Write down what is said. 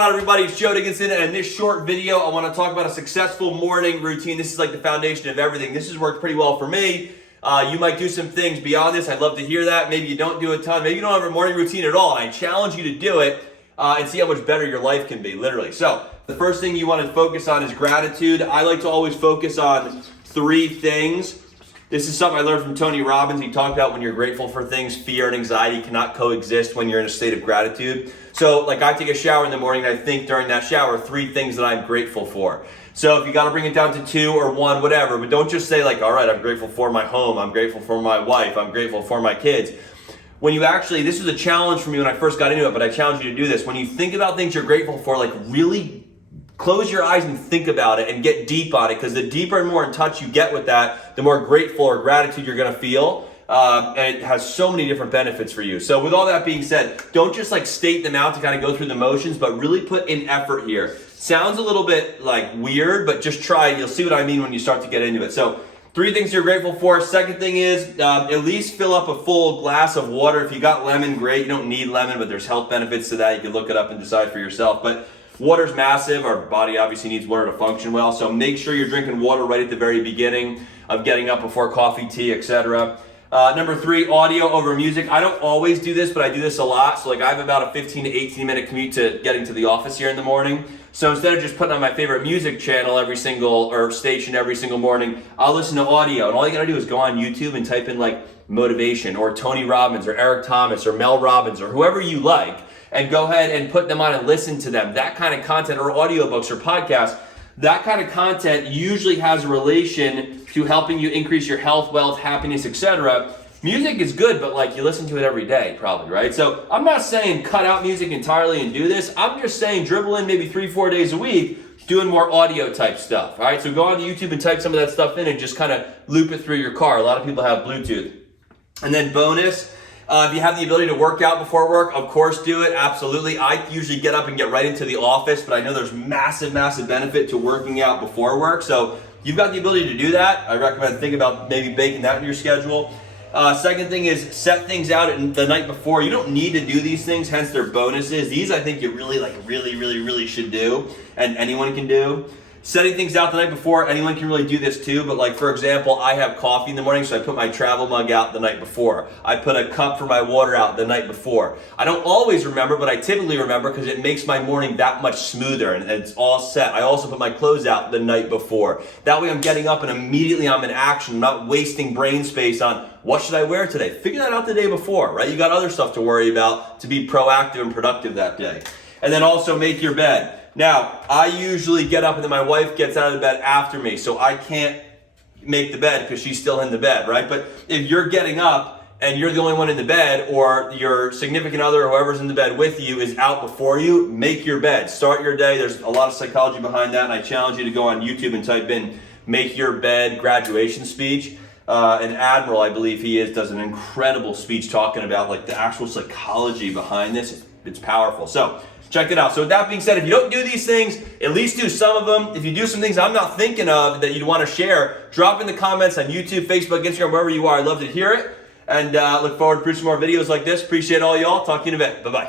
going on, everybody? It's Joe Dickinson, and in this short video, I want to talk about a successful morning routine. This is like the foundation of everything. This has worked pretty well for me. You might do some things beyond this. I'd love to hear that. Maybe you don't do a ton. Maybe you don't have a morning routine at all, and I challenge you to do it and see how much better your life can be, literally. So the first thing you want to focus on is gratitude. I like to always focus on 3 things. This is something I learned from Tony Robbins. He talked about when you're grateful for things, fear and anxiety cannot coexist when you're in a state of gratitude. So like I take a shower in the morning and I think during that shower 3 things that I'm grateful for. So if you got to bring it down to 2 or 1, whatever, but don't just say like, all right, I'm grateful for my home, I'm grateful for my wife, I'm grateful for my kids. When you actually, this was a challenge for me when I first got into it, but I challenge you to do this. When you think about things you're grateful for, like really close your eyes and think about it and get deep on it, because the deeper and more in touch you get with that, the more grateful or gratitude you're going to feel. And it has so many different benefits for you. So with all that being said, don't just like state them out to kind of go through the motions, but really put in effort here. Sounds a little bit like weird, but just try it. You'll see what I mean when you start to get into it. So 3 things you're grateful for. Second thing is at least fill up a full glass of water. If you got lemon, great. You don't need lemon, but there's health benefits to that. You can look it up and decide for yourself. But water's massive. Our body obviously needs water to function well. So make sure you're drinking water right at the very beginning of getting up before coffee, tea, etc. Number 3, audio over music. I don't always do this, but I do this a lot. So like I have about a 15 to 18 minute commute to getting to the office here in the morning. So instead of just putting on my favorite music channel station every single morning, I'll listen to audio. And all you gotta do is go on YouTube and type in like motivation or Tony Robbins or Eric Thomas or Mel Robbins or whoever you like, and go ahead and put them on and listen to them. That kind of content, or audiobooks or podcasts, that kind of content usually has a relation to helping you increase your health, wealth, happiness, etc. Music is good, but like you listen to it every day probably, right? So I'm not saying cut out music entirely and do this. I'm just saying dribble in maybe 3-4 days a week doing more audio type stuff, all right? So go on to YouTube and type some of that stuff in and just kind of loop it through your car. A lot of people have Bluetooth. And then bonus, if you have the ability to work out before work, of course do it, absolutely. I usually get up and get right into the office, but I know there's massive, massive benefit to working out before work. So you've got the ability to do that. I recommend think about maybe baking that in your schedule. Second thing is set things out the night before. You don't need to do these things, hence they're bonuses. These I think you really should do, and anyone can do. Setting things out the night before, anyone can really do this too, but like for example, I have coffee in the morning, so I put my travel mug out the night before. I put a cup for my water out the night before. I don't always remember, but I typically remember because it makes my morning that much smoother and it's all set. I also put my clothes out the night before. That way I'm getting up and immediately I'm in action. I'm not wasting brain space on what should I wear today. Figure that out the day before, right? You got other stuff to worry about to be proactive and productive that day. And then also make your bed. Now, I usually get up and then my wife gets out of the bed after me, so I can't make the bed because she's still in the bed, right? But if you're getting up and you're the only one in the bed, or your significant other or whoever's in the bed with you is out before you, make your bed. Start your day. There's a lot of psychology behind that, and I challenge you to go on YouTube and type in make your bed graduation speech. An admiral, I believe he is, does an incredible speech talking about like the actual psychology behind this. It's powerful. So check it out. So with that being said, if you don't do these things, at least do some of them. If you do some things I'm not thinking of that you'd want to share, drop in the comments on YouTube, Facebook, Instagram, wherever you are. I'd love to hear it. And look forward to producing more videos like this. Appreciate all y'all. Talk to you in a bit. Bye-bye.